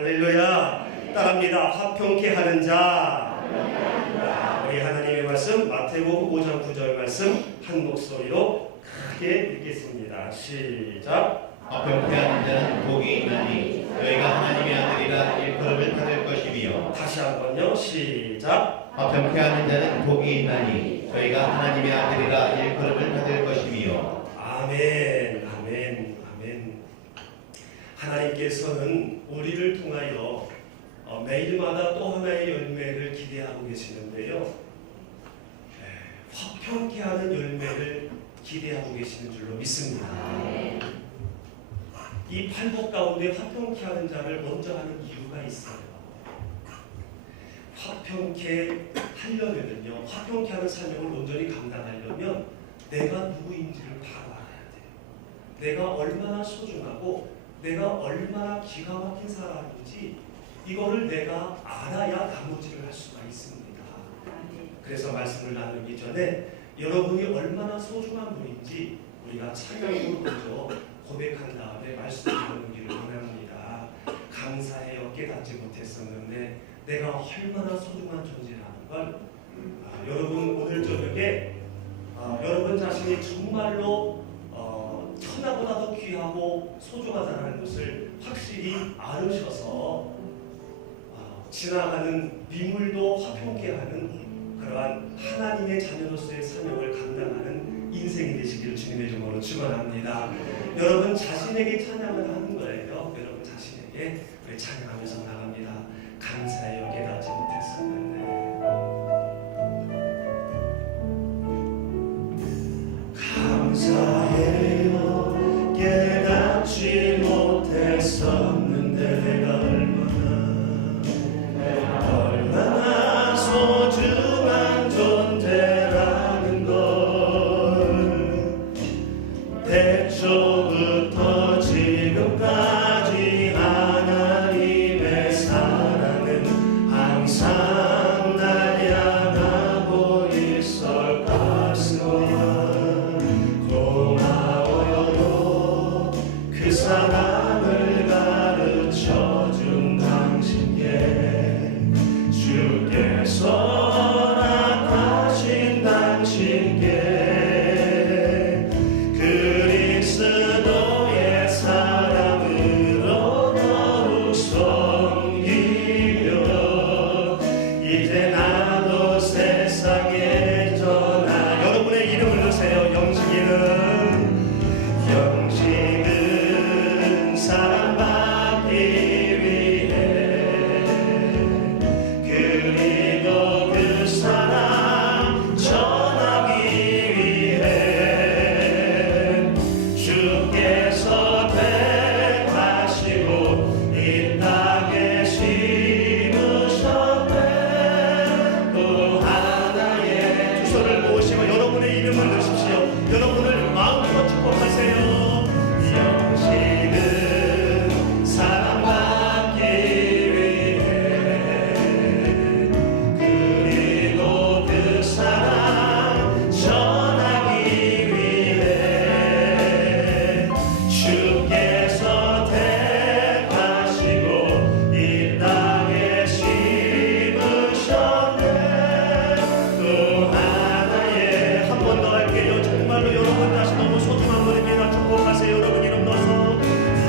할렐루야. 따라합니다. 화평케 하는 자. 우리 하나님의 말씀 마태복음 5장 9절 말씀 한 목소리로 크게 읽겠습니다. 시작. 화평케 하는 자는 복이 있나니 너희가 하나님의 아들이라 일컬음을 받을 것이며. 다시 한번요. 시작. 화평케 하는 자는 복이 있나니 저희가 하나님의 아들이라 일컬음을 받을 것이며. 아멘. 아멘. 아멘. 하나님께서는 우리를 통하여 매일마다 또 하나의 열매를 기대하고 계시는데요. 화평케 하는 열매를 기대하고 계시는 줄로 믿습니다. 이 팔복 가운데 화평케 하는 자를 먼저 하는 이유가 있어요. 화평케 하려면요, 화평케 하는 사명을 온전히 감당하려면 내가 누구인지를 바로 알아야 돼요. 내가 얼마나 소중하고 내가 얼마나 기가 막힌 사람인지 이거를 내가 알아야 나머지를 할 수가 있습니다. 그래서 말씀을 나누기 전에 여러분이 얼마나 소중한 분인지 우리가 찬양으로 먼저 고백한 다음에 말씀을 나누기를 원합니다. 감사해요. 깨닫지 못했었는데 내가 얼마나 소중한 존재라는 걸 여러분 오늘 저녁에 여러분 자신이 정말로 천하보다도 귀하고 소중하다는 것을 확실히 알으셔서 지나가는 미물도 화평케 하는 그러한 하나님의 자녀로서의 사명을 감당하는 인생이 되시기를 주님의 이름으로 축원합니다. 여러분 자신에게 찬양을 하는 거예요. 여러분 자신에게 우리 찬양하면서 나갑니다. 감사해요. 깨닫지 못했었는데 감사해요. 깨닫지 못했었는데 내가 얼마나 소중한 존재라는 걸 태초부터 지금까지 하나님의 사랑은 항상 날 향하고 있을 것이야. 고마워요. 그 사랑을 가르쳐준 당신께 주께서 허락하신 당신께 그리스도의 사랑으로 더욱 섬기며 이제 나도 세상에 전하 여러분의 이름을 넣으세요. 영식은 사랑받기 위해 그리고 그 사랑 전하기 위해 주께서 택하시고 이 땅에 심으셨네. 또 하나의 두 손을 모으시고 여러분의 이름을 넣으십시오. 여러분을 마음으로 축복하세요. 영식은 사랑받기 위해 그리고 그 사랑 전하기 위해 주께서 택하시고 이 땅에 심으셨네. 또 하나의 한 번 더 할게요. 정말로 여러분 다시 너무 소중한 분입니다. 축복하세요. 여러분 이름 넣어서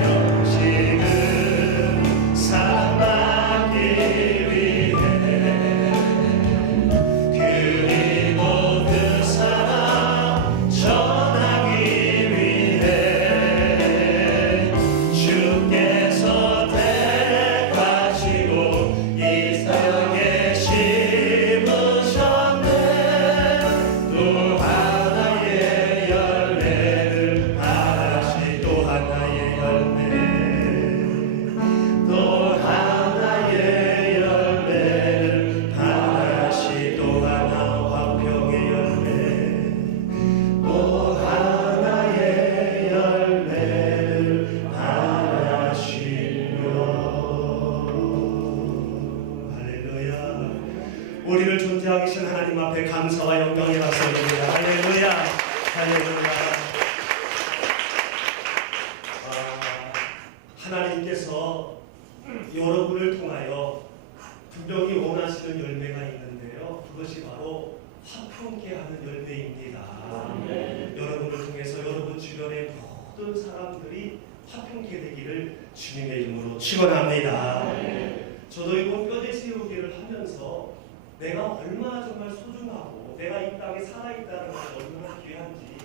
영식은 사랑받기 위해 그리고 그 사랑 전하기 위해 주께서 택하시고 이 땅에 심으셨네. 또 하나의 열매를 다시 또 하나의 열매 또 하나의 열매를 다시 또 하나 화평의 열매 또 하나의 열매를 다시며 할렐루야. 우리를 존재하게 하신 하나님 앞에 감사와 영광이 받습니다. 할렐루야. 할렐루야. 하나님께서 여러분을 통하여 분명히 원하시는 열매가 있는데요. 그것이 바로 화평케 하는 열매입니다. 여러분을 통해서 여러분 주변의 모든 사람들이 화평케 되기를 주님의 이름으로 축원합니다. 저도 이번 뼈대 세우기를 하면서 내가 얼마나 정말 소중하고 내가 이 땅에 살아있다는 것이 얼마나 귀한지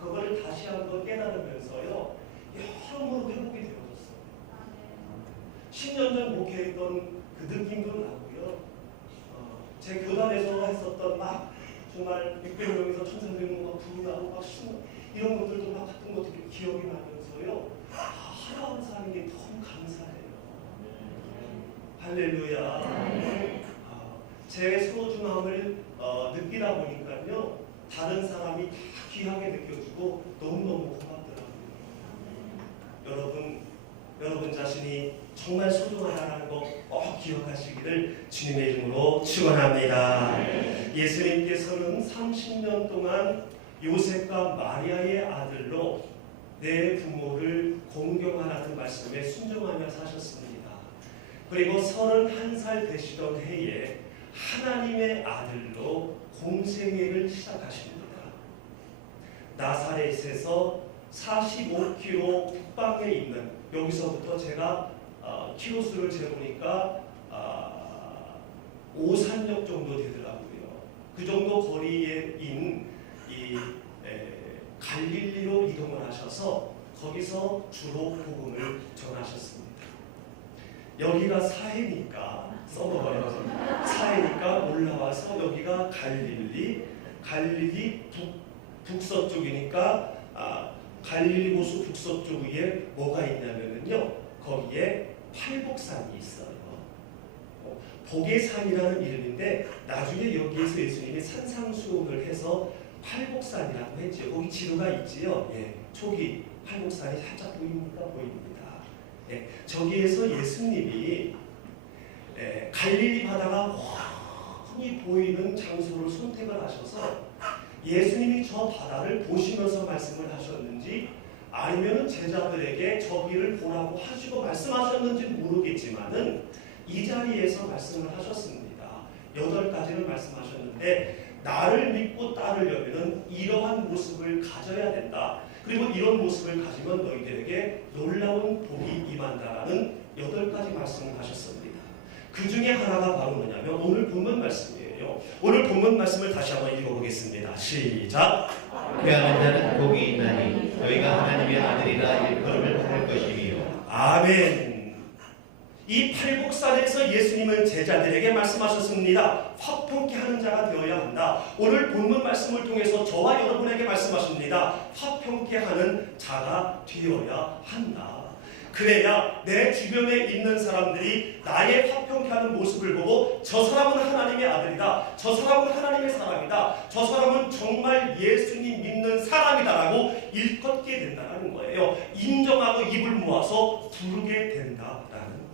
그거를 다시 한번 깨달으면서요 여러모로 회복이 되어졌어요. 10년 전 목회했던 그 느낌도 나고요. 제 교단에서 했었던 막 정말 600명에서 1,300명 막 부르고 막 이런 것들도 막 같은 것들이 기억이 나면서요. 하나님 사는 게 너무 감사해요. 할렐루야. 제 소중함을 느끼다 보니까요. 다른 사람이 다 귀하게 느껴지고 너무너무 고맙더라고요. 여러분 자신이 정말 소중하다는 거 꼭 기억하시기를 주님의 이름으로 축원합니다. 예수님께서는 30년 동안 요셉과 마리아의 아들로 내 부모를 공경하라는 말씀에 순종하며 사셨습니다. 그리고 31살 되시던 해에 하나님의 아들로 공생애를 시작하십니다. 나사렛에서 45km 북방에 있는 여기서부터 제가 키로수를 재보니까 오산역 정도 되더라고요. 그 정도 거리에인 이 갈릴리로 이동을 하셔서 거기서 주로 복음을 전하셨습니다. 여기가 사해니까 써먹어요. 사해니까 올라와서 여기가 갈릴리 북서쪽이니까 갈릴리 호수 북서쪽 위에 뭐가 있냐면요. 거기에 팔복산이 있어요. 복의산이라는 이름인데 나중에 여기에서 예수님이 산상수훈을 해서 팔복산이라고 했죠. 거기 지도가 있지요. 초기 팔복산이 살짝 보입니까? 보입니다. 저기에서 예수님이 갈릴리 바다가 훤히 보이는 장소를 선택을 하셔서 예수님이 저 바다를 보시면서 말씀을 하셨는지 아니면 제자들에게 저기를 보라고 하시고 말씀하셨는지 모르겠지만은 이 자리에서 말씀을 하셨습니다. 8가지를 말씀하셨는데 나를 믿고 따르려면 이러한 모습을 가져야 된다. 그리고 이런 모습을 가지면 너희들에게 놀라운 복이 임한다라는 8가지 말씀을 하셨습니다. 그 중에 하나가 바로 뭐냐면 오늘 본문 말씀이에요. 오늘 본문 말씀을 다시 한번 읽어보겠습니다. 시작. 회하는 자는 복이 있나니 너희가 하나님의 아들이라 일컬음을 받을 것이며. 아멘. 이 팔복산에서 예수님은 제자들에게 말씀하셨습니다. 화평케 하는 자가 되어야 한다. 오늘 본문 말씀을 통해서 저와 여러분에게 말씀하십니다. 화평케 하는 자가 되어야 한다. 그래야 내 주변에 있는 사람들이 나의 화평케 하는 모습을 보고 저 사람은 하나님의 아들이다. 저 사람은 하나님의 사람이다. 저 사람은 정말 예수님 믿는 사람이다라고 일컫게 된다는 거예요. 인정하고 입을 모아서 부르게 된다라는 거예요.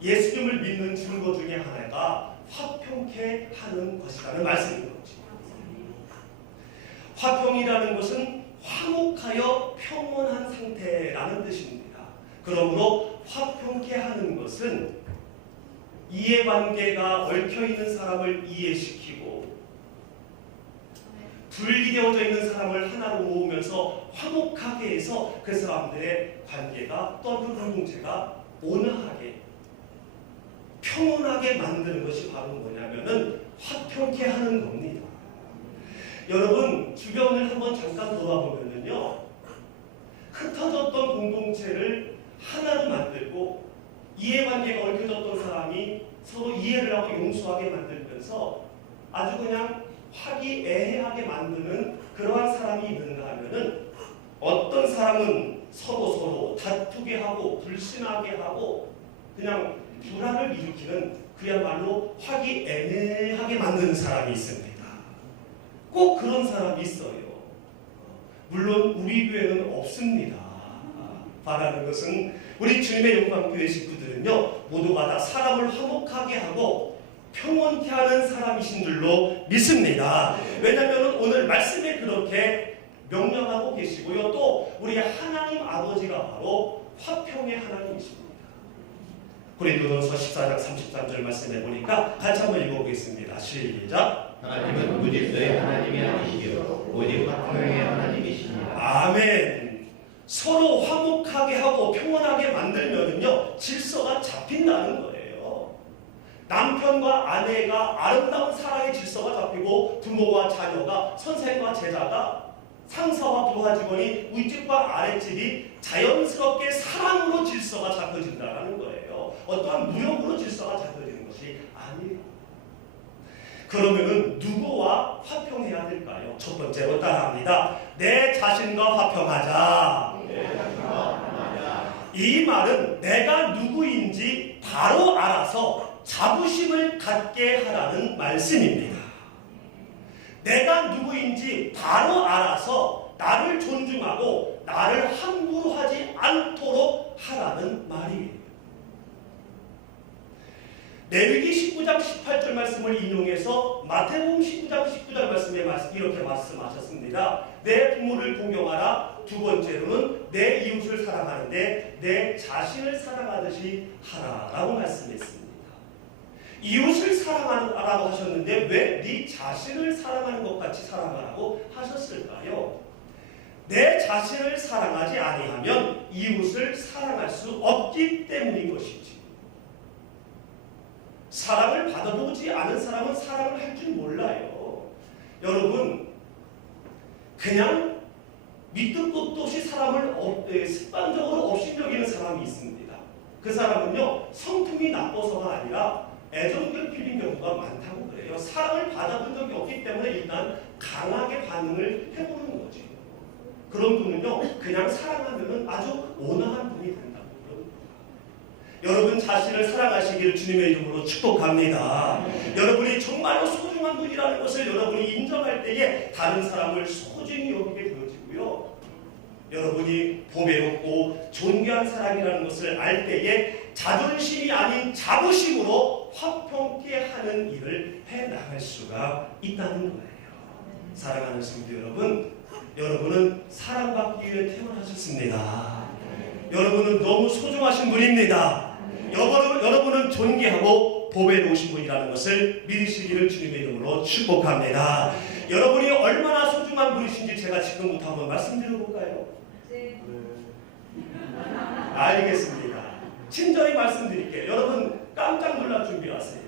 예수님을 믿는 증거 중에 하나가 화평케 하는 것이라는 말씀인 거죠. 화평이라는 것은 화목하여 평온한 상태라는 뜻입니다. 그러므로 화평케 하는 것은 이해관계가 얽혀있는 사람을 이해시키고 분리되어져 있는 사람을 하나로 모으면서 화목하게 해서 그 사람들의 관계가 또한 그 공동체가 온화하게 평온하게 만드는 것이 바로 뭐냐면은 화평케 하는 겁니다. 여러분 주변을 한번 잠깐 돌아보면요, 흩어졌던 공동체를 하나로 만들고 이해관계가 얽혀졌던 사람이 서로 이해를 하고 용서하게 만들면서 아주 그냥 화기애애하게 만드는 그러한 사람이 있는가 하면은 어떤 사람은 서로 다투게 하고 불신하게 하고 그냥 불화를 일으키는 그야말로 화기애애하게 만드는 사람이 있습니다. 꼭 그런 사람이 있어요. 물론 우리 교회는 없습니다. 바라는 것은 우리 주님의 영광교회 식구들은요 모두가 다 사람을 화목하게 하고 평온케 하는 사람이신 줄로 믿습니다. 왜냐하면 오늘 말씀에 그렇게 명령하고 계시고요, 또 우리 하나님 아버지가 바로 화평의 하나님이십니다. 고린도전서 14장 33절 말씀해 보니까 같이 한번 읽어보겠습니다. 시작. 하나님은 무질서의 하나님이 아니시요 오직 화평의 하나님이시니라. 아멘. 서로 화목하게 하고 평온하게 만들면은요 질서가 잡힌다는 거예요. 남편과 아내가 아름다운 사랑의 질서가 잡히고 부모와 자녀가 선생과 제자가 상사와 부하 직원이 윗집과 아랫집이 자연스럽게 사랑으로 질서가 잡혀진다는 거예요. 어떠한 무력으로 질서가 잡혀지는 것이 아니에요. 그러면은 누구와 화평해야 될까요? 첫 번째로 따라합니다. 내 자신과 화평하자. 이 말은 내가 누구인지 바로 알아서 자부심을 갖게 하라는 말씀입니다. 내가 누구인지 바로 알아서 나를 존중하고 나를 함부로 하지 않도록 하라는 말이에요. 레위기 19장 18절 말씀을 인용해서 마태복음 19장 19절 말씀에 이렇게 말씀하셨습니다. 내 부모를 공경하라. 두 번째로는 내 이웃을 사랑하는데 내 자신을 사랑하듯이 하라라고 말씀했습니다. 이웃을 사랑하라고 하셨는데 왜 네 자신을 사랑하는 것 같이 사랑하라고 하셨을까요? 내 자신을 사랑하지 아니하면 이웃을 사랑할 수 없기 때문인 것이지. 사랑을 받아보지 않은 사람은 사랑을 할 줄 몰라요. 여러분, 그냥 밑도 끝도 없이 사람을 습관적으로 업신여기는 사람이 있습니다. 그 사람은요, 성품이 나빠서가 아니라 애정결핍인 경우가 많다고 그래요. 사랑을 받아본 적이 없기 때문에 일단 강하게 반응을 해보는 거죠. 그런 분은요, 그냥 사랑하면 아주 온화한 분이 된다고 그럽니다. 여러분 자신을 사랑하시기를 주님의 이름으로 축복합니다. 여러분이 정말로 소중한 분이라는 것을 여러분이 인정할 때에 다른 사람을 소중히 여기게 되어지고요. 여러분이 보배롭고 존귀한 사람이라는 것을 알 때에 자존심이 아닌 자부심으로 화평케 하는 일을 해나갈 수가 있다는 거예요. 사랑하는 성도 여러분, 여러분은 사랑받기 위해 태어나셨습니다. 여러분은 너무 소중하신 분입니다. 여러분은 존귀하고 보배로우신 분이라는 것을 믿으시기를 주님의 이름으로 축복합니다. 여러분이 얼마나 소중한 분이신지 제가 지금부터 한번 말씀드려볼까요? 네. 알겠습니다. 친절히 말씀드릴게요. 여러분 깜짝 놀랄 준비하세요.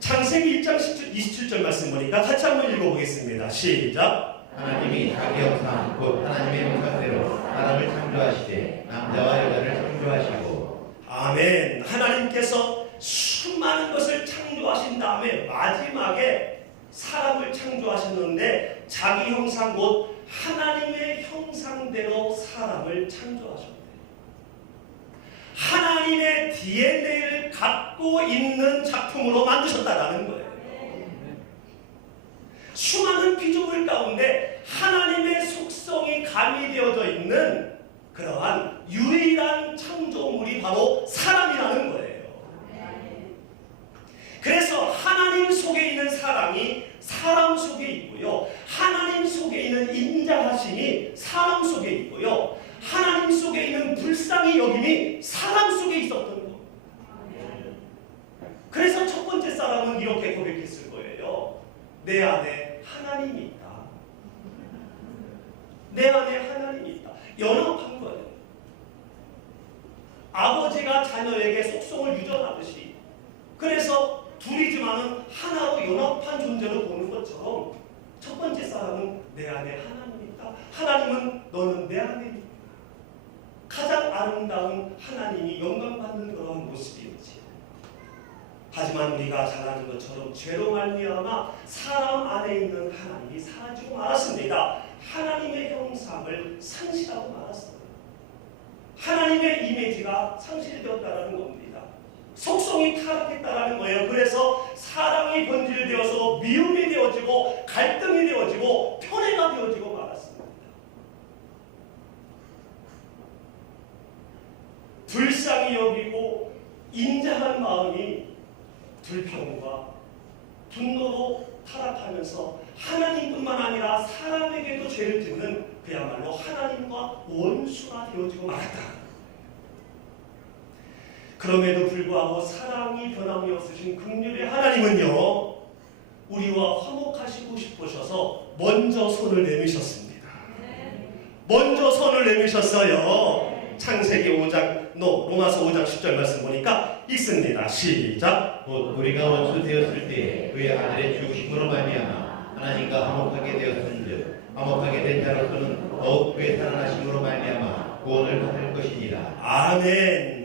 창세기 1장 27절 말씀 보니까 같이 한번 읽어보겠습니다. 시작. 하나님이 자기 형상 곧 하나님의 형상대로 사람을 창조하시되 남자와 여자를 창조하시고. 아멘. 하나님께서 수많은 것을 창조하신 다음에 마지막에 사람을 창조하셨는데 자기 형상 곧 하나님의 형상대로 사람을 창조하셨대요. 하나님의 DNA를 갖고 있는 작품으로 만드셨다라는 거예요. 수많은 피조물 가운데 하나님의 속성이 가미되어져 있는 그러한 유일한 창조물이 바로 사람이라는 거예요. 그래서 하나님 속에 있는 사랑이 사람 속에 있고요. 하나님 속에 있는 인자하심이 사람 속에 있고요. 하나님 속에 있는 불쌍히 여김이 사람 속에 있었던 거예요. 그래서 첫 번째 사람은 이렇게 고백했을 거예요. 내 안에 하나님이 있다. 내 안에 하나님이 있다. 연합한 거예요. 아버지가 자녀에게 속성을 유전하듯이, 그래서 둘이지만은 하나로 연합한 존재로 보는 것처럼 첫 번째 사람은 내 안에 하나님이 있다. 하나님은 너는 내 안에 있다. 가장 아름다운 하나님이 영광받는 그런 모습이었지. 하지만 우리가 잘 아는 것처럼 죄로 말미암아 사람 안에 있는 하나님이 사라지고 말았습니다. 하나님의 형상을 상실하고 말았어요. 하나님의 이미지가 상실되었다는 겁니다. 속성이 타락했다는 거예요. 그래서 사랑이 번질되어서 미움이 되어지고 갈등이 되어지고 편애가 되어지고 말았습니다. 불쌍히 여기고 인자한 마음이 불평과 분노로 타락하면서 하나님뿐만 아니라 사람에게도 죄를 짓는 그야말로 하나님과 원수가 되어지고 말았다. 그럼에도 불구하고 사랑이 변함이 없으신 긍휼의 하나님은요, 우리와 화목하시고 싶으셔서 먼저 손을 내미셨습니다. 먼저 손을 내미셨어요. 창세기 5장, 로마서 5장 10절 말씀 보니까 읽습니다. 시작. 곧 우리가 원수 되었을 때 그의 아들의 죽으심으로 말미암아 하나님과 화목하게 되었은즉 화목하게 된 자로서는 더욱 그의 살아나심으로 말미암아 구원을 받을 것이니라. 아멘.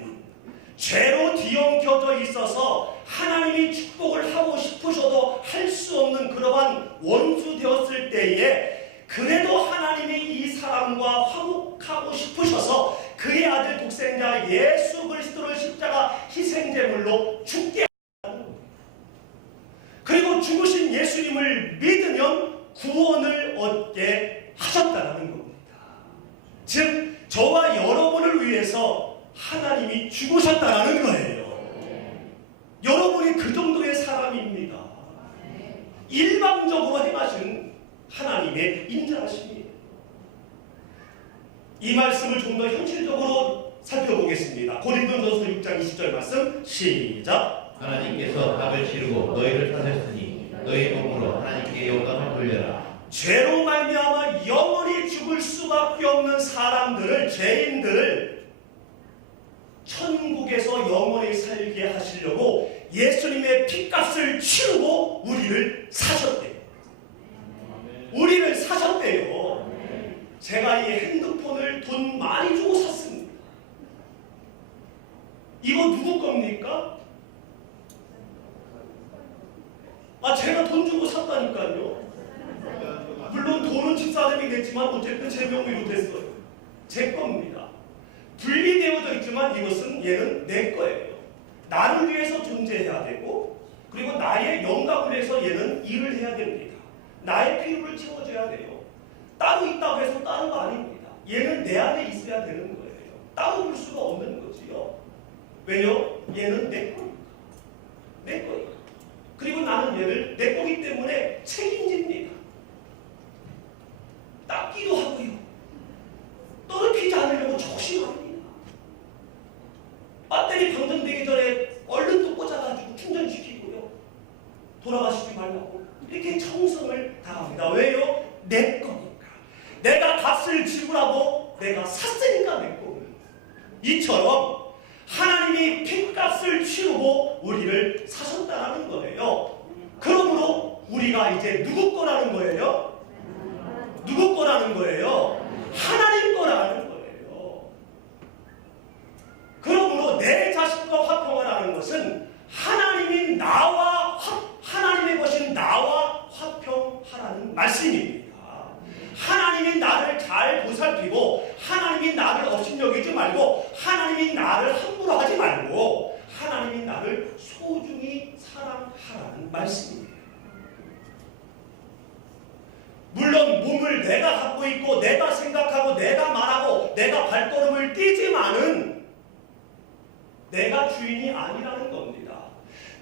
죄로 뒤엉켜져 있어서 하나님이 축복을 하고 싶으셔도 할 수 없는 그러한 원수 되었을 때에 그래도 하나님이 이 사람과 화목하고 싶으셔서 그의 아들 독생자 예수 그리스도를 십자가 희생제물로 죽게 하는 겁니다. 그리고 죽으신 예수님을 믿으면 구원을 얻게 하셨다는 겁니다. 즉 저와 여러분을 위해서 하나님이 죽으셨다는 거예요. 여러분이 그 정도의 사람입니다. 일방적으로 행하신 하나님의 인자하심이에요. 이 말씀을 좀 더 현실적으로 살펴보겠습니다. 고린도전서 6장 20절 말씀 시작. 하나님께서 답을 치르고 너희를 사셨으니 너희 몸으로 하나님께 영광을 돌려라. 죄로 말미암아 영원히 죽을 수밖에 없는 사람들을, 죄인들을 천국에서 영원히 살게 하시려고 예수님의 핏값을 치르고 우리를 사셨대요. 우리를 사셨대요. 제가 이 핸드폰을 돈 많이 주고 샀습니다. 이거 누구 겁니까? 제가 돈 주고 샀다니까요. 물론 돈은 집사람이 냈지만 어쨌든 제 명의로 됐어요. 제 겁니다. 분리되어져 있지만 얘는 내 거예요. 나를 위해서 존재해야 되고, 그리고 나의 영광을 위해서 얘는 일을 해야 됩니다. 나의 필요를 채워줘야 돼요. 따로 있다고 해서 따로가 아닙니다. 얘는 내 안에 있어야 되는 거예요. 따로 볼 수가 없는 거지요. 왜요? 얘는 내 거니까. 내 거니까. 그리고 나는 얘를 내 거기 때문에 책임집니다. 닦기도 하고요. 떨어뜨리지 않으려고 조심합니다. 배터리 방전되기 전에 얼른 또 꽂아가지고 충전시키고요. 돌아가시지 말라고 이렇게 정성을 다합니다. 왜요? 내 거니까. 내가 값을 지불하고 내가 샀으니까 내 거예요. 이처럼 하나님이 핏값을 치르고 우리를 사셨다는 거예요. 그러므로 우리가 이제 누구 거라는 거예요? 누구 거라는 거예요? 하나님 거라는 거예요. 그러므로 내 자신과 화평하라는 것은 하나님의 것인 나와 화평하라는 말씀입니다. 하나님이 나를 잘 보살피고 하나님이 나를 업신여기지 말고 하나님이 나를 함부로 하지 말고 하나님이 나를 소중히 사랑하라는 말씀입니다. 물론 몸을 내가 갖고 있고 내가 생각하고 내가 말하고 내가 발걸음을 띄지만은 내가 주인이 아니라는 겁니다.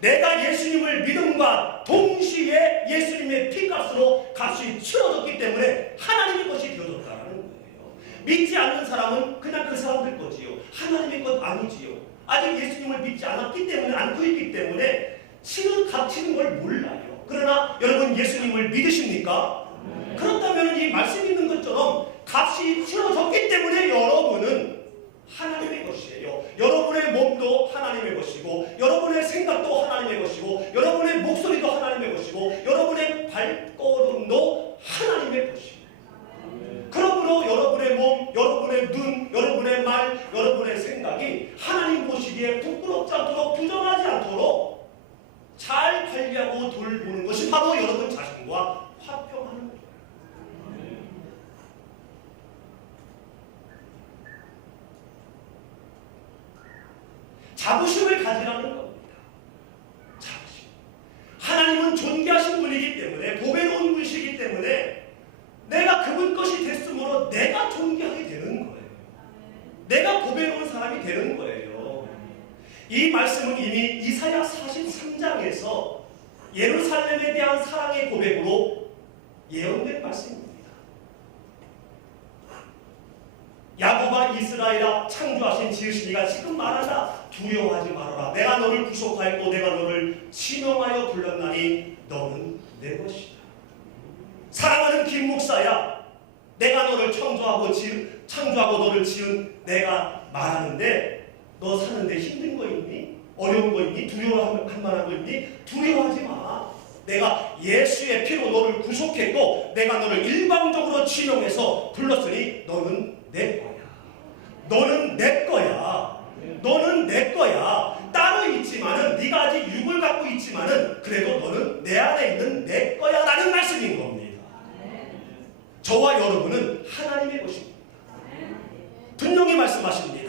내가 예수님을 믿음과 동시에 예수님의 피값으로 값이 치러졌기 때문에 하나님의 것이 되어졌다는 거예요. 믿지 않는 사람은 그냥 그 사람들 거지요. 하나님의 것 아니지요. 아직 예수님을 믿지 않았기 때문에 않고 있기 때문에 값치는 걸 몰라요. 그러나 여러분 예수님을 믿으십니까? 그렇다면 이 말씀 있는 것처럼 값이 치러졌기 때문에 여러분은 하나님의 것이에요. 여러분의 몸도 하나님의 것이고 여러분의 생각도 하나님의 것이고 여러분의 목소리도 하나님의 것이고 여러분의 발걸음도 하나님의 것이에요. 그러므로 여러분의 몸, 여러분의 눈, 여러분의 말, 여러분의 생각이 하나님 보시기에 부끄럽지 않도록 부정하지 않도록 잘 관리하고 돌보는 것이 바로 여러분 자신과 화평하는 거예요. 자부심을 가지라는 겁니다. 자부심. 하나님은 존귀하신 분이기 때문에 보배로운 분이시기 때문에 내가 그분 것이 됐으므로 내가 존귀하게 되는 거예요. 내가 보배로운 사람이 되는 거예요. 이 말씀은 이미 이사야 43장에서 예루살렘에 대한 사랑의 고백으로 예언된 말씀입니다. 야곱아 이스라엘아 창조하신 지으신 이가 지금 말하라. 두려워하지 말아라. 내가 너를 구속하였고 내가 너를 지명하여 불렀나니 너는 내 것이다. 사랑하는 김 목사야, 내가 너를 창조하고 너를 지은 내가 말하는데 너 사는데 힘든 거 있니? 어려운 거 있니? 두려워할 만한 거 있니? 두려워하지 마. 내가 예수의 피로 너를 구속했고 내가 너를 일방적으로 지명해서 불렀으니 너는 내 거야. 너는 내 거야. 너는 내 거야. 따로 있지만은 네가 아직 육을 갖고 있지만은 그래도 너는 내 안에 있는 내 거야 라는 말씀인 겁니다. 저와 여러분은 하나님의 것입니다. 분명히 말씀하십니다.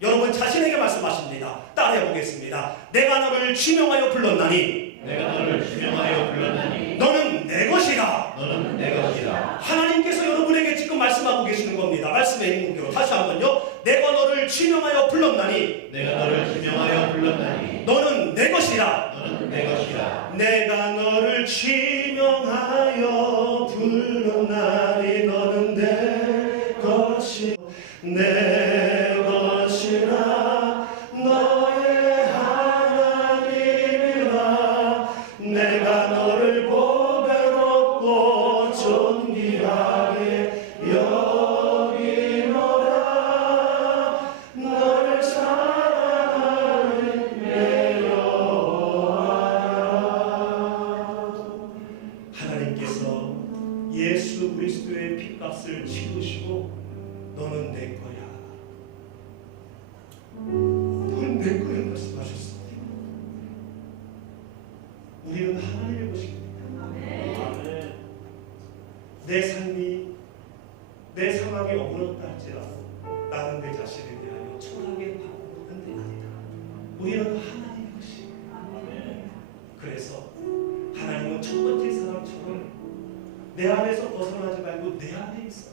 여러분 자신에게 말씀하십니다. 따라해 보겠습니다. 내가 너를 지명하여 불렀나니 내가 너를 지명하여 불렀나니 너는 내 것이다. 너는 내 것이다. 하나님께서 여러분에게 지금 말씀하고 계시는 겁니다. 말씀의 인문교로 다시 한번요. 내가 너를 지명하여 불렀나니 내가 너를 지명하여 불렀나니 너는 내 것이다. 너는 내 것이다. 내가 너를 지명하여 불렀나니 너는 내 것이 내 것이라 너의 하나님이라 내가 너를 보배롭고 존귀하게 여기노라 너를 사랑하는 내 여호와라. 하나님께서 예수 그리스도의 핏값을 치르시고 너는 내 거야. 너는 내 거야 말씀하셨습니다. 우리는 하나님의 것입니다. 내 삶이 내 상황이 어그럽다 할지라도 나는 내 자신에 대하여 초라하게 바라보는 데 아니다. 우리는 하나님의 것입니다. 그래서 하나님은 첫 번째 사람처럼 내 안에서 벗어나지 말고 내 안에 있어.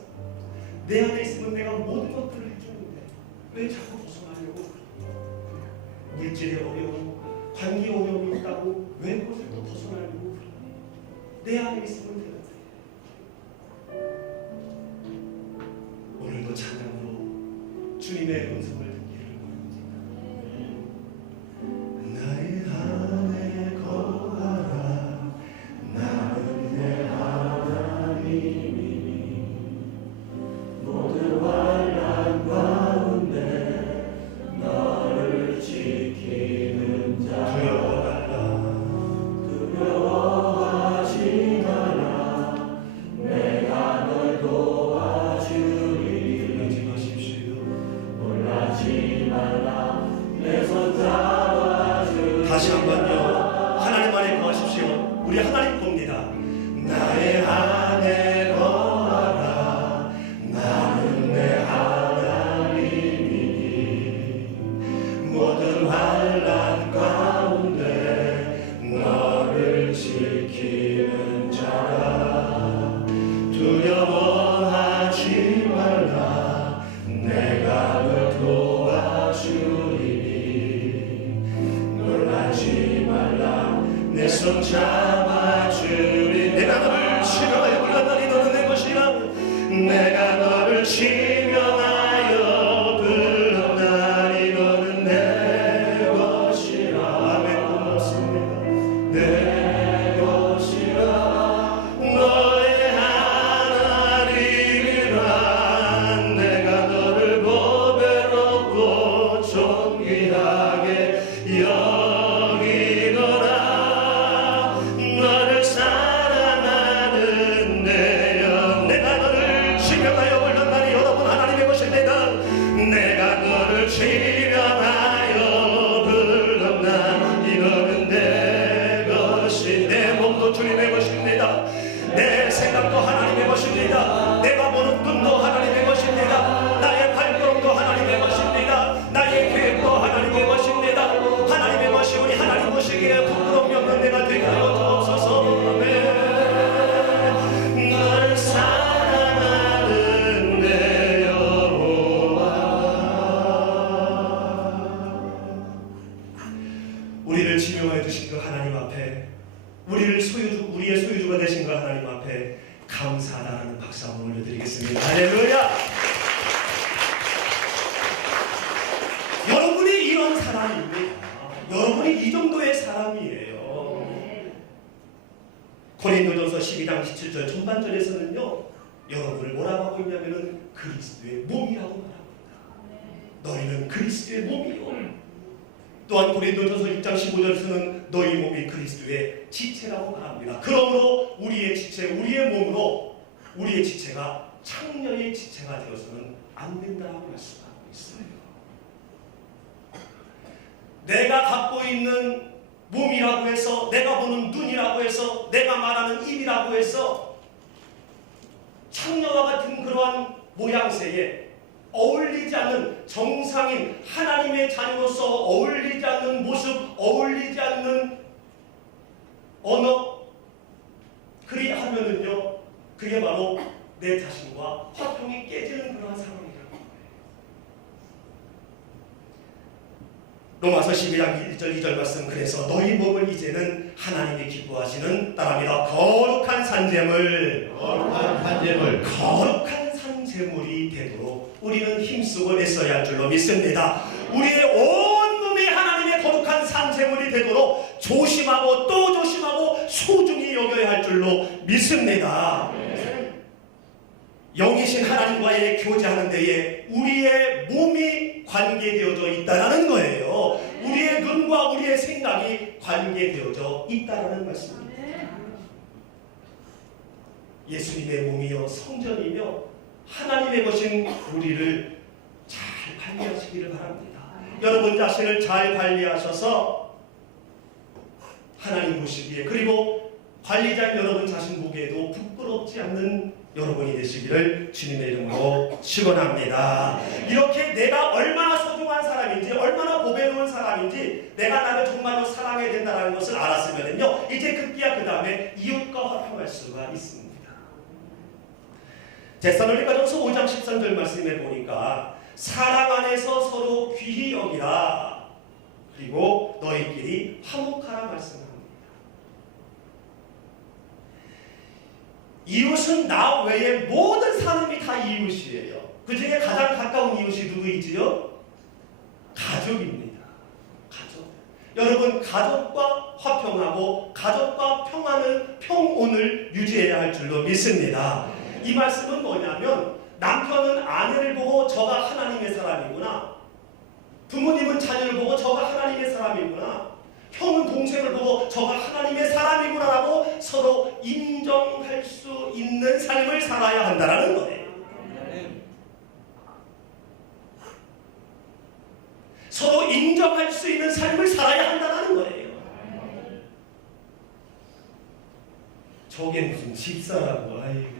내 안에 있으면 내가 모든 것들을 해주는데 왜 자꾸 벗어나려고 그래? 물질의 어려움, 관계 어려움이 있다고 왜 그것을 또 벗어나려고 그래? 내 안에 있으면 되는데. 오늘도 찬양으로 주님의 음성을 듣기를 원합니다. 나의 안에 거하라 나는 내 하나님이니 모든 환난 가운데 너를 지키는 자 두려워하지 마라 내가 널 도와주리니 놀라지 말라 내 손 잡아주리. 다시 한번요. 하나님 안에 거하십시오. 우리 하나님 겁니다. 나의 안에 거하라 나는 내 하나님이니 모든 환난 가운데 너를 지키는 자라 두려워하지 말라 내가 널 도와주리니 놀라지 말라 내 손 잡아주리. 내가 너를 지명하여 불렀나니 너는 내 것이라 내가 너를 지명하여 불렀나니 너는 내 것이라. 아멘. 고맙습니다. 내 것이라 너의 하나님이라 내가 너를 보배롭고 존귀하게 여기노라 너를 사랑하는 내 영. 내가 너를 지명하여 불렀나니 여러분 하나님의 것입니다. 내가 너를 지명하여 불렀나니 너는 내 것이. 내 몸도 주님의 것입니다. 내 생각도 하나님의 것입니다. 내가 보는 눈도 하나님의 것입니다. 나의 발걸음도 하나님의 것입니다. 나의 계획도 하나님의 것입니다. 하나님의 것이 우리 하나님 보시기에 부끄러움이 없는 내가 되게 하여 주옵소서. 아멘. 너를 사랑하는 내 여호와. 우리를 지명하여 주신 그 하나님 앞에 우리의 소유주가 되신 그 하나님 앞에 감사하다는 박수 한번 올려드리겠습니다. 할렐루야. 여러분이 이런 사람 사람입니다. 여러분이 이 정도의 사람이에요. 고린도전서 12장 17절 전반절에서는요, 여러분을 뭐라고 하고 있냐면은 그리스도의 몸이라고 말합니다. 너희는 그리스도의 몸이요. 또한 고린도전서 6장 15절에서는 너희 몸이 그리스도의 지체라고 말합니다. 그러므로 우리의 지체, 우리의 몸으로 우리의 지체가 창녀의 지체가 되어서는 안 된다고 말씀하고 있어요. 내가 갖고 있는 몸이라고 해서, 내가 보는 눈이라고 해서, 내가 말하는 입이라고 해서 창녀와 같은 그러한 모양새에 어울리지 않는, 정상인 하나님의 자녀로서 어울리지 않는 모습, 어울리지 않는 언어, 그리하면은요, 그게 바로 내 자신과 화평이 깨지는 그러한 상황이라고. 로마서 12장 1절 2절 말씀, 그래서 너희 몸을 이제는 하나님이 기뻐하시는 따라합니다. 거룩한 산재물, 거룩한 산재물이 되도록 우리는 힘쓰고 애써야 할 줄로 믿습니다. 우리의 온 몸이 하나님의 거룩한 산재물이 되도록 조심하고 또 조심하고 소중히 여겨야 할 줄로 믿습니다. 영이신 하나님과의 교제하는 데에 우리의 몸이 관계되어져 있다는 거예요. 우리의 눈과 우리의 생각이 관계되어져 있다는 말씀입니다. 예수님의 몸이요 성전이며 하나님의 것인 우리를 잘 관리하시기를 바랍니다. 여러분 자신을 잘 관리하셔서 하나님 보시기에, 그리고 관리자인 여러분 자신 보기에도 부끄럽지 않는 여러분이 되시기를 주님의 이름으로 축원합니다. 이렇게 내가 얼마나 소중한 사람인지, 얼마나 보배로운 사람인지, 내가 나를 정말로 사랑해야 된다는 것을 알았으면요, 이제 급기야 그 다음에 이웃과 화평할 수가 있습니다. 데살로니가전서 5장 13절 말씀에 보니까 사랑 안에서 서로 귀히 여기라, 그리고 너희끼리 화목하라 말씀합니다. 이웃은 나 외에 모든 사람이 다 이웃이에요. 그 중에 가장 가까운 이웃이 누구이지요? 가족입니다. 가족. 여러분, 가족과 화평하고 가족과 평온을 유지해야 할 줄로 믿습니다. 이 말씀은 뭐냐면, 남편은 아내를 보고 저가 하나님의 사람이구나, 부모님은 자녀를 보고 저가 하나님의 사람이구나, 형은 동생을 보고 저가 하나님의 사람이구나라고 서로 인정할 수 있는 삶을 살아야 한다는 거예요. 서로 인정할 수 있는 삶을 살아야 한다는 거예요. 저게 무슨 집사라고, 아이고.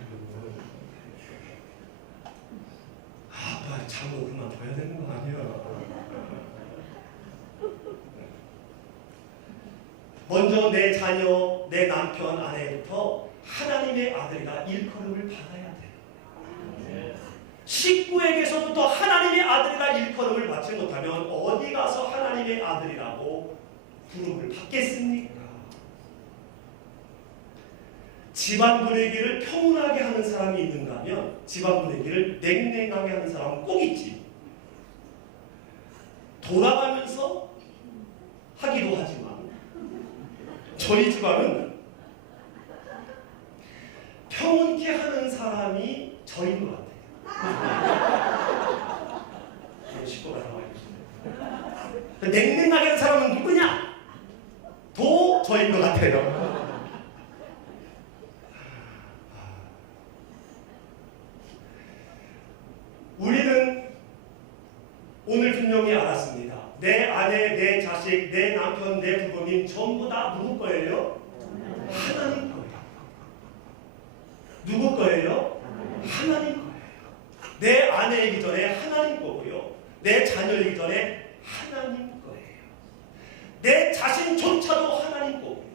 아빠 장도 그만 둬야 되는 거 아니야. 먼저 내 자녀, 내 남편, 아내부터 하나님의 아들이라 일컬음을 받아야 돼요. 식구에게서부터 하나님의 아들이라 일컬음을 받지 못하면 어디 가서 하나님의 아들이라고 부름을 받겠습니까? 집안 분위기를 평온하게 하는 사람이 있는가 하면 집안 분위기를 냉랭하게 하는 사람은 꼭 있지. 돌아가면서 하기도 하지만 저희 집안은 평온케 하는 사람이 저인 것 같아요. 식구가 나와 있어요. 냉랭하게 하는 사람은 누구냐? 도 저인 것 같아요. 우리는 오늘 분명히 알았습니다. 내 아내, 내 자식, 내 남편, 내 부모님 전부 다 누구 거예요? 하나님 거예요. 누구 거예요? 하나님 거예요. 내 아내이기 전에 하나님 거고요. 내 자녀이기 전에 하나님 거예요. 내 자신조차도 하나님 거고요.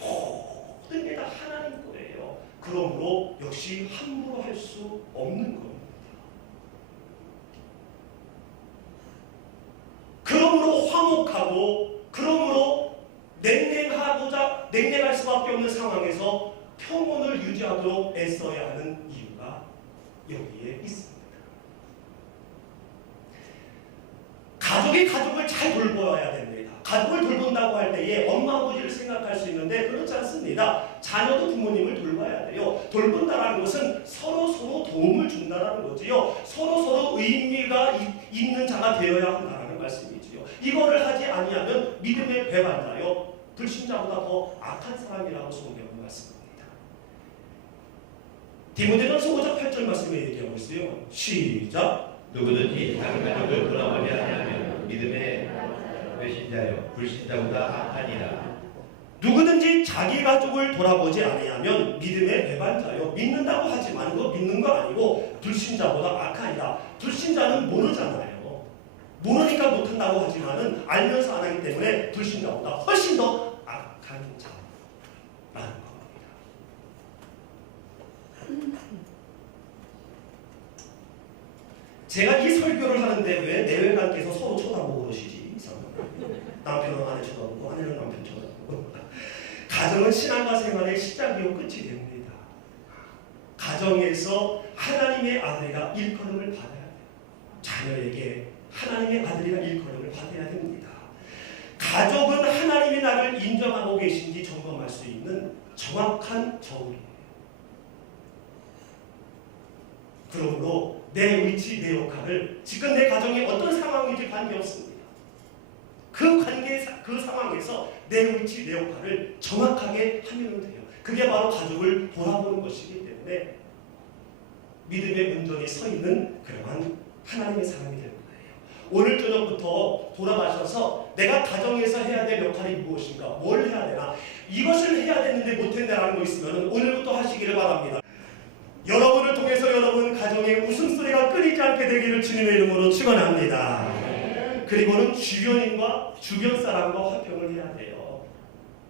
모든 게 다 하나님 거예요. 그러므로 역시 함부로 할 수 없는 겁니다. 그러므로 화목하고, 그러므로 냉랭할 수밖에 없는 상황에서 평온을 유지하도록 애써야 하는 이유가 여기에 있습니다. 가족이 가족을 잘 돌봐야 됩니다. 가족을 돌본다고 할 때에 엄마 아버지를 생각할 수 있는데 그렇지 않습니다. 자녀도 부모님을 돌봐야 돼요. 돌본다라는 것은 서로 도움을 준다라는 거지요. 서로 의미가 있는 자가 되어야 한다라는 말씀이지요. 이거를 하지 아니하면 믿음의 배반자요, 불신자보다 더 악한 사람이라고 성경은 말씀합니다. 디모데전서 5장 8절 말씀에 얘기하고 있어요. 시작. 누구든지 자기 가족을 돌아보지 않으면 믿음의 배신자요 불신자보다 악하니라. 누구든지 자기 가족을 돌아보지 아니하면 믿음의 배반자요. 믿는다고 하지만 그거 믿는 거 아니고 불신자보다 악하니라. 불신자는 모르잖아요. 모르니까 못한다고 하지만은 알면서 안 하기 때문에 불신자보다 훨씬 더 악한 자라는 겁니다. 제가 이 설교를 하는데 왜 내외관계에서 서로 쳐다보고 그러시지? 남편은 아내 쳐다보고 아내는 남편 쳐다보고. 가정은 신앙과 생활의 시작이요 끝이 됩니다. 가정에서 하나님의 아들이가 일컬음을 받아야 돼요. 자녀에게 하나님의 아들이가 일컬음을 받아야 됩니다. 가족은 하나님이 나를 인정하고 계신지 점검할 수 있는 정확한 저울이에요. 그러므로 내 위치, 내 역할을 지금 내 가정이 어떤 상황인지 관계없습니다. 그 상황에서 내 위치, 내 역할을 정확하게 하면 돼요. 그게 바로 가족을 돌아보는 것이기 때문에 믿음의 문전이 서 있는 그러한 하나님의 사람이 될 거예요. 오늘 저녁부터 돌아가셔서 내가 가정에서 해야 될 역할이 무엇인가, 뭘 해야 되나, 이것을 해야 되는데 못했다라는 거 있으면 오늘부터 하시기를 바랍니다. 여러분을 통해서 여러분 가정의 웃음소리가 끊이지 않게 되기를 주님의 이름으로 축원합니다. 그리고는 주변인과 주변 사람과 화평을 해야 돼요.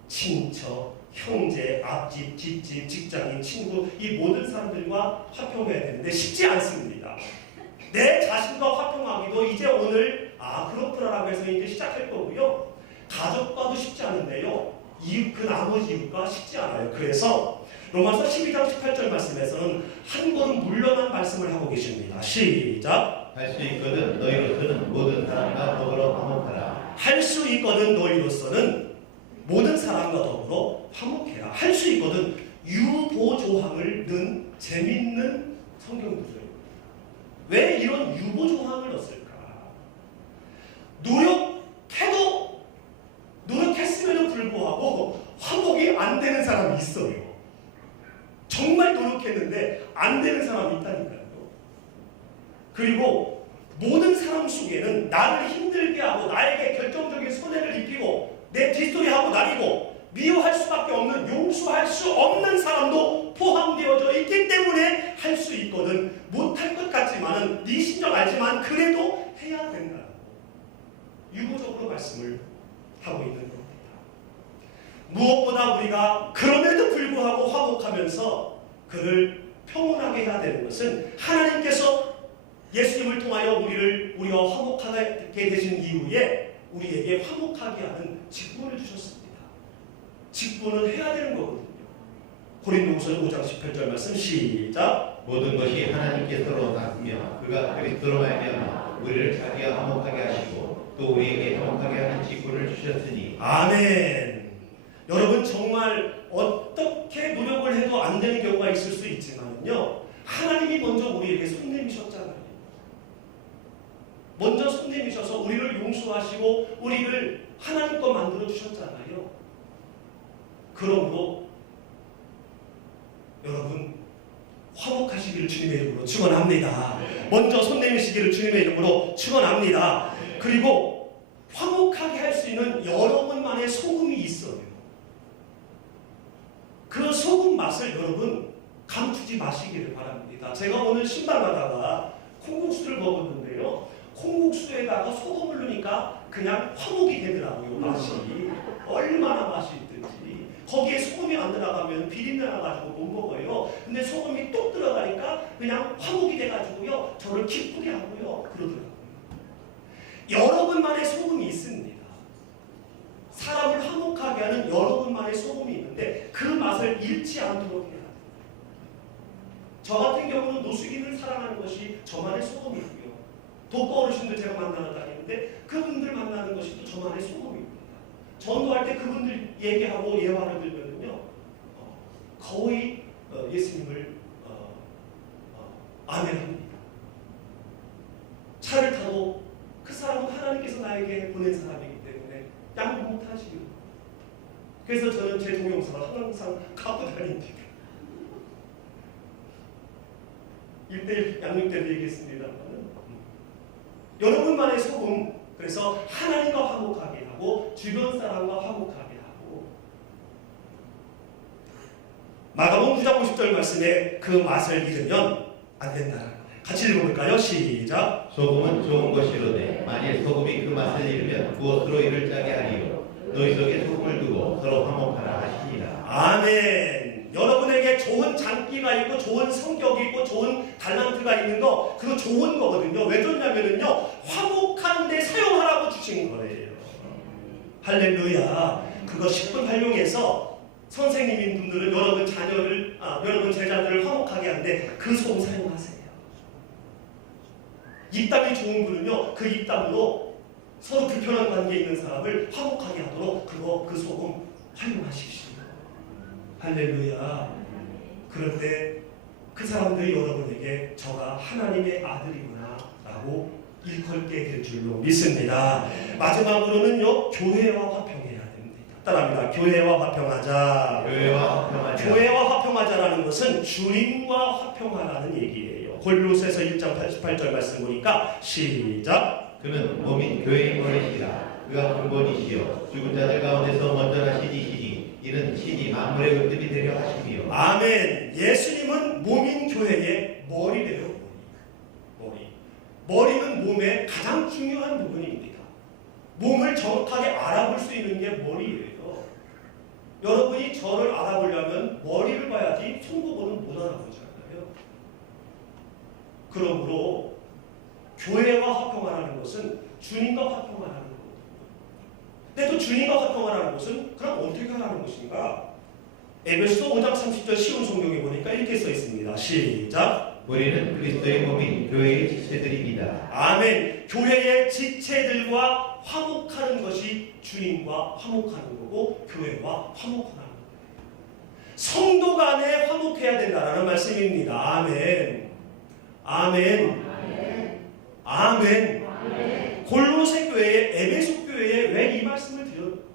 친척, 형제, 앞집, 뒷집, 직장인, 친구, 이 모든 사람들과 화평해야 되는데 쉽지 않습니다. 내 자신과 화평하기도 이제 오늘 그렇구나라고 해서 이제 시작할 거고요. 가족과도 쉽지 않은데요. 그 나머지 이웃과 쉽지 않아요. 그래서 로마서 12장 18절 말씀에서는 한 걸음 물러난 말씀을 하고 계십니다. 시작. 할 수 있거든 너희로서는 모든 사람과 더불어 화목하라. 할 수 있거든 너희로서는 모든 사람과 더불어 화목해라. 할 수 있거든 유보조항을 넣은 재밌는 성경 구조입니다. 왜 이런 유보조항을 넣었을까? 노력했음에도 불구하고 화목이 안 되는 사람이 있어요. 정말 노력했는데 안 되는 사람이 있다니까요. 그리고 모든 사람 속에는 나를 힘들게 하고 나에게 결정적인 손해를 입히고 내 뒷소리하고 나리고 미워할 수밖에 없는, 용서할 수 없는 사람도 포함되어져 있기 때문에 할 수 있거든 못할 것 같지만은 네 심정 알지만 그래도 해야 된다고 유보적으로 말씀을 하고 있는 겁니다. 무엇보다 우리가 그럼에도 불구하고 화목하면서 그를 평온하게 해야 되는 것은 하나님께서 예수님을 통하여 우리가 화목하게 되신 이후에 우리에게 화목하게 하는 직분을 주셨습니다. 직분은 해야 되는 거거든요. 고린도후서 5장 18절 말씀 시작. 모든 것이 하나님께서로 났으며 그가 그리스도로 말미암아 우리를 자기와 화목하게 하시고 또 우리에게 화목하게 하는 직분을 주셨으니. 아멘. 여러분 정말 어떻게 노력을 해도 안 되는 경우가 있을 수 있지만요, 하나님이 먼저 우리에게 손 내미셨잖아요. 먼저 손 내미셔서 우리를 용서하시고 우리를 하나님 거 만들어 주셨잖아요. 그러므로 여러분 화목하시기를 주님의 이름으로 축원합니다. 먼저 손 내미시기를 주님의 이름으로 축원합니다. 그리고 화목하게 할 수 있는 여러분만의 소금이 있어요. 그 소금 맛을 여러분 감추지 마시기를 바랍니다. 제가 오늘 신방하다가 콩국수를 먹었는데요, 콩국수에다가 소금을 넣으니까 그냥 화목이 되더라고요. 맛이 얼마나 맛이 있든지. 거기에 소금이 안 들어가면 비린내 나가지고 못 먹어요. 근데 소금이 또 들어가니까 그냥 화목이 돼가지고요, 저를 기쁘게 하고요 그러더라고요. 여러분만의 소금이 있습니다. 사람을 화목하게 하는 여러분만의 소금이 있는데 그 맛을 잃지 않도록 해야 돼요. 저 같은 경우는 노숙인을 사랑하는 것이 저만의 소금이고요. 독거 어르신들 제가 만나러 다니는 하는데 그분들 만나는 것이 또 저만의 소금입니다. 전도할 때 그분들 얘기하고 예화를 들면요, 거의 예수님을 아멘합니다. 차를 타도 그 사람은 하나님께서 나에게 보낸 사람이기 때문에 양보 못하시고, 그래서 저는 제 동영상을 항상 갖고 다닙니다. 1대1 양육대로 얘기했습니다만, 여러분만의 소금, 그래서 하나님과 화목하게 하고 주변 사람과 화목하게 하고, 마가복음 9장 50절 말씀에 그 맛을 잃으면 안 된다는 거예요. 같이 읽어볼까요? 시작. 소금은 좋은 것이로되 만일 소금이 그 맛을 잃으면 무엇으로 이를 짜게 하리요. 너희 속에 소금을 두고 서로 화목하라 하시니라. 아멘. 여러분에게 좋은 장기가 있고 좋은 성격이 있고 좋은 달란트가 있는 거, 그거 좋은 거거든요. 왜 좋냐면은요, 화목한 데 사용하라고 주신 거예요. 할렐루야. 그거 10분 활용해서 선생님인 분들은 여러분 자녀를, 여러분 제자들을 화목하게 하는데 그 소금 사용하세요. 입담이 좋은 분은요, 그 입담으로 서로 불편한 관계에 있는 사람을 화목하게 하도록 그 소금 활용하십시오. 할렐루야. 그런데 그 사람들이 여러분에게 저가 하나님의 아들이구나 라고 일컬게 될 줄로 믿습니다. 마지막으로는요, 교회와 화평해야 됩니다. 따라합니다. 교회와 화평하자. 교회와 화평하자. 교회와 화평하자라는 것은 주님과 화평하라는 얘기예요. 골로새서 1장 88절 말씀 보니까 시작. 그는 몸인 교회의 머리시라. 그가 근본이시요 죽은 자들 가운데서 먼저 나신 이시니 이는 신이 만물의 으뜸이 되려 하심이요. 아멘. 예수님은 몸인 교회의 머리래요. 머리는 몸의 가장 중요한 부분입니다. 몸을 정확하게 알아볼 수 있는 게 머리예요. 여러분이 저를 알아보려면 머리를 봐야지 손보고는 못 알아보잖아요. 그러므로 교회와 화평하라는 것은 주님과 화평하라는 거거든요. 근데 또 주님과 화평하라는 것은 그럼 어떻게 하라는 것인가? 에베소서 5장 30절 쉬운 성경에 보니까 이렇게 써 있습니다. 시작. 우리는 그리스도의 몸인 교회의 지체들입니다. 아멘. 교회의 지체들과 화목하는 것이 주님과 화목하는 거고 교회와 화목하는 거예요. 성도 간에 화목해야 된다는 말씀입니다. 아멘. 아멘. 아멘. 아멘. 골로새 교회에, 에베소 교회에 왜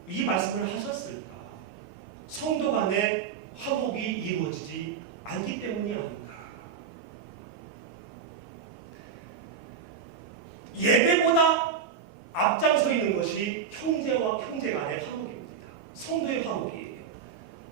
이 말씀을 하셨을까? 성도 간에 화목이 이루어지지 않기 때문이 아닌가. 예배보다 앞장서 있는 것이 형제와 형제 간의 화목입니다. 성도의 화목이에요.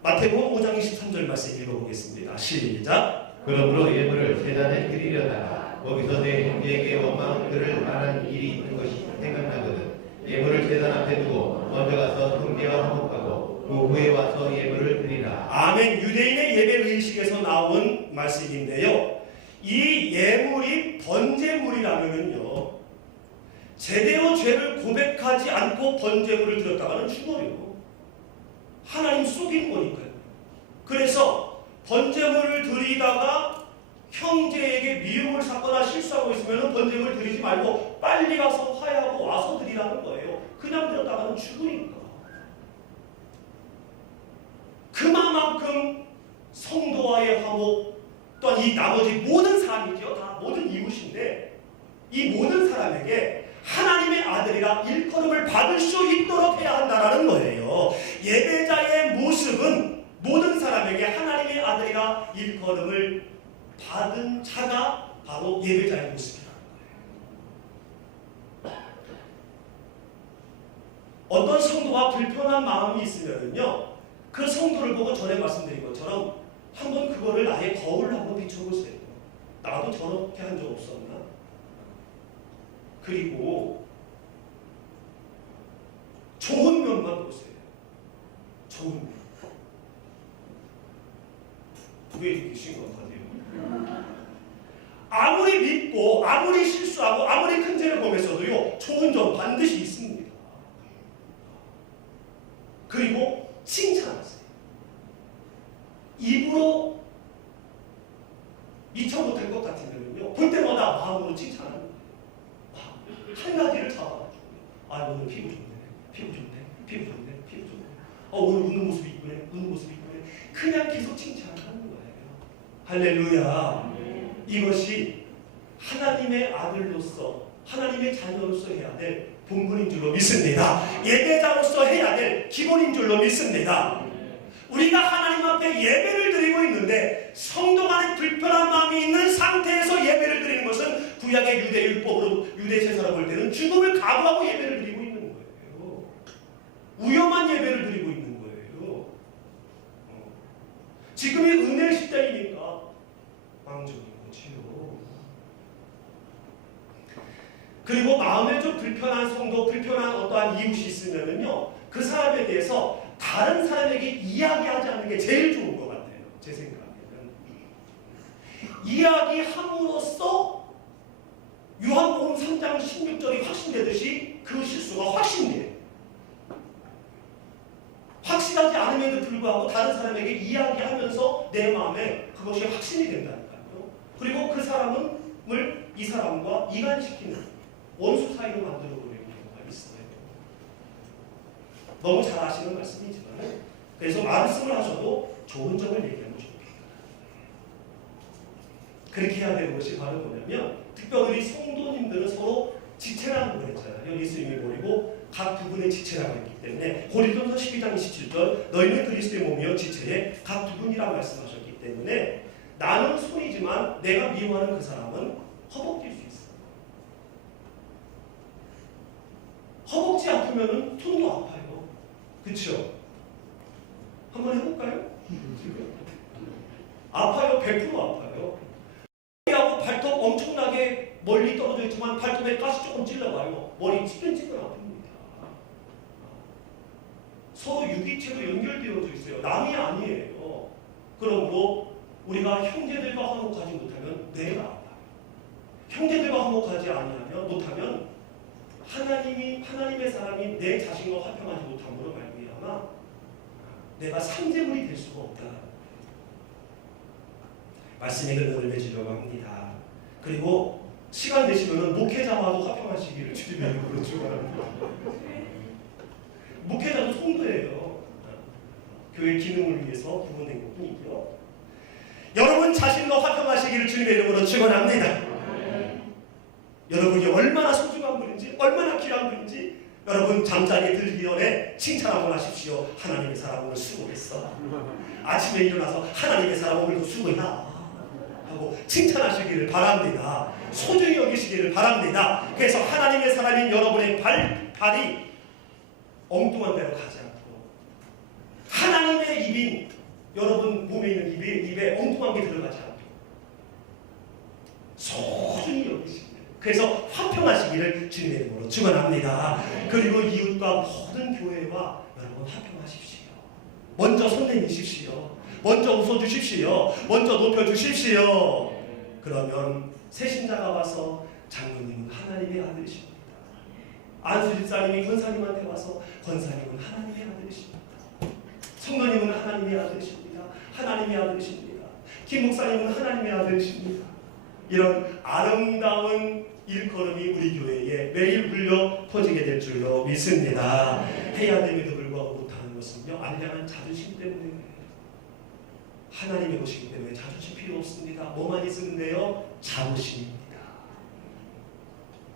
마태복음 5장 23절 말씀 읽어보겠습니다. 시작. 그러므로 예물을 제단에 드리려다가 거기서 내 형제에게 원망 들을 만한 일이 있는 것이 생각나거든 예물을 제단 앞에 두고 먼저 가서 형제와 화목하고 그 후에 와서 예물을 드리라. 아멘. 유대인의 예배 의식에서 나온 말씀인데요, 이 예물이 번제물이라면은요, 제대로 죄를 고백하지 않고 번제물을 드렸다가는 죽어요. 하나님 속인 거니까요. 그래서 번제물을 드리다가 형제에게 미움을 샀거나 실수하고 있으면 번제물을 드리지 말고 빨리 가서 화해하고 와서 드리라는 거예요. 그냥 드렸다가는 죽으니까. 그만큼 성도와의 화목, 또한 이 나머지 모든 사람이죠. 다 모든 이웃인데 이 모든 사람에게 하나님의 아들이라 일컬음을 받을 수 있도록 해야 한다는 거예요. 예배자의 모습은 모든 사람에게 하나님의 아들이라 일컬음을 받은 자가 바로 예배자의 모습이라는 거예요. 어떤 성도가 불편한 마음이 있으면요, 그 성도를 보고 전에 말씀드린 것처럼 한번 그거를 나의 거울로 한번 비춰보세요. 나도 저렇게 한 적 없었나? 그리고 좋은 면만 보세요. 좋은 면. 왜 이렇게 심각하세요? 아무리 믿고 아무리 실수하고 아무리 큰 죄를 범했어도요, 좋은 점 반드시 있습니다. 그리고 칭찬하세요. 입으로 미처 못할 것 같으면요, 볼 때마다 마음으로 칭찬합니다. 한 가지를 잡아가지고 아, 오늘 피부 좋네, 피부 좋네, 피부 좋네, 피부 좋네. 오늘 웃는 모습이 이쁘네, 웃는 모습이 이쁘네. 그냥 계속 칭찬하는 거예요. 할렐루야. 이것이 하나님의 아들로서, 하나님의 자녀로서 해야 될 본분인 줄로 믿습니다. 예배자로서 해야 될 기본인 줄로 믿습니다. 우리가 하나님 앞에 예배를 드리고 있는데 성도 간에 불편한 마음이 있는 상태에서 예배를 드리는 것은 구약의 유대율법으로 유대 제사로 볼 때는 죽음을 각오하고 예배를 드리고 있는 거예요. 위험한 예배를 드리고 있는 거예요. 지금이 은혜 시대이니까 왕족인 거지요. 그리고 마음에 좀 불편한 성도, 불편한 어떠한 이웃이 있으면은요, 그 사람에 대해서 다른 사람에게 이야기하지 않는 게 제일 좋은 것 같아요. 제 생각에는. 이야기함으로써 요한복음 3장 16절이 확신되듯이 그 실수가 확신돼요. 확실하지 않음에도 불구하고 다른 사람에게 이야기하면서 내 마음에 그것이 확신이 된다니까요. 그리고 그 사람을 이 사람과 이간시키는 원수 사이로 만들어버리는 경우가 있어요. 너무 잘 아시는 말씀이지만, 그래서 말씀을 하셔도 좋은 점을 얘기하면 좋겠다. 그렇게 해야 되는 것이 바로 뭐냐면, 특별히 성도님들은 서로 지체라는 걸 했잖아요. 예수님이 모이고 각 두 분의 지체라고 했기 때문에, 고린도서 12장 27절 너희는 그리스도의 몸이요 지체에 각 두 분이라고 말씀하셨기 때문에, 나는 손이지만 내가 미워하는 그 사람은 허벅지일 수 있어요. 허벅지 아프면은 손도 아파요. 그렇죠? 한번 해볼까요? 아파요. 100% 아파요. 하고 발톱 엄청나게 멀리 떨어져 있지만 발톱에 가시 조금 찔러봐요. 머리 찌끈찌끈 아픕니다. 서로 유기체로 연결되어져 있어요. 남이 아니에요. 그러므로 우리가 형제들과 화목하지 못하면 내가 아파요. 형제들과 화목하지 못하면 하나님의 사람이 내 자신과 화평하지 못함으로 말미암아 내가 상제물이 될 수가 없다. 말씀의 근원을 맺으려고 합니다. 그리고 시간 되시면 목회자와도 화평하시기를 주님의 이름으로 축원합니다. 목회자도 성도예요. 교회 기능을 위해서 구분된 것뿐이고요. 여러분 자신과 화평하시기를 주님의 이름으로 축원합니다. 여러분이 얼마나 소중한 분인지, 얼마나 귀한 분인지 여러분 잠자리에 들기 전에 칭찬 한번 하십시오. 하나님의 사람 오늘 수고했어. 아침에 일어나서 하나님의 사람 오늘도 수고했다 하고 칭찬하시기를 바랍니다. 소중히 여기시기를 바랍니다. 그래서 하나님의 사람인 여러분의 발이 엉뚱한 데로 가지 않고, 하나님의 입인 여러분 몸에 있는 입에 엉뚱한 게 들어가지 않고 소중히 여기시기를, 그래서 화평하시기를 주님의 이름으로 축원합니다. 그리고 이웃과 모든 교회와 여러분 화평하십시오. 먼저 손 내미십시오. 먼저 웃어주십시오. 먼저 높여주십시오. 그러면 새신자가 와서 장로님은 하나님의 아들이십니다. 안수집사님이 권사님한테 와서 권사님은 하나님의 아들이십니다. 성도님은 하나님의 아들이십니다. 하나님의 아들이십니다. 김 목사님은 하나님의 아들이십니다. 이런 아름다운 일컬음이 우리 교회에 매일 울려 퍼지게 될 줄로 믿습니다. 해야 됨에도 불구하고 못하는 것은요, 알량한 자존심 때문에, 하나님의 것이기 때문에 자존심 필요 없습니다. 뭐만 있으면 돼요? 자부심입니다.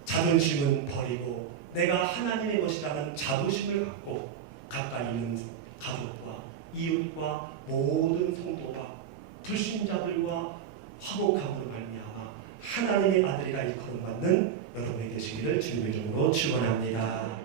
자존심은 버리고 내가 하나님의 것이라는 자부심을 갖고 가까이 있는 가족과 이웃과 모든 성도와 불신자들과 화목함으로 말미암아 하나님의 아들이라 일컬음받는 여러분이 되시기를 주님의 이름으로 축원합니다.